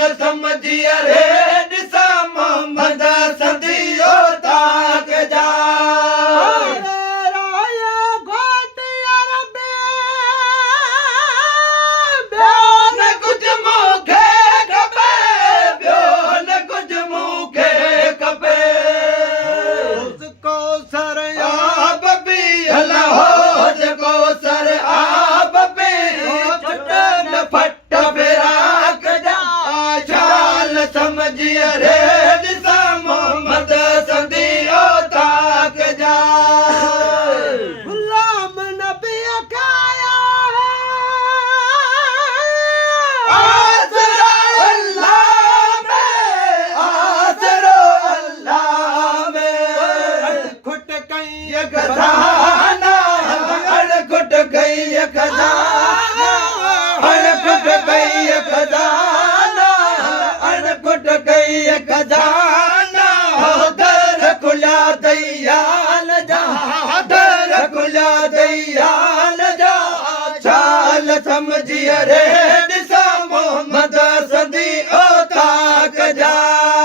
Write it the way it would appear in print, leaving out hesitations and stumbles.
समझिए रे दिसा मोहम्मद सदियो ताक जा समझिए रे दिसा मोहम्मद सदियो ताक जा गुलाम नबी काया आसरा अल्लाह में आसरा अल्लाह में खुट गई खजाना खुट गई खजाना खुट गई खजाना खजाना दर खुला दयाल जा दर खुला दयाल जा चाल समझिए रे दिसा मोहम्मद सदियो ताक जा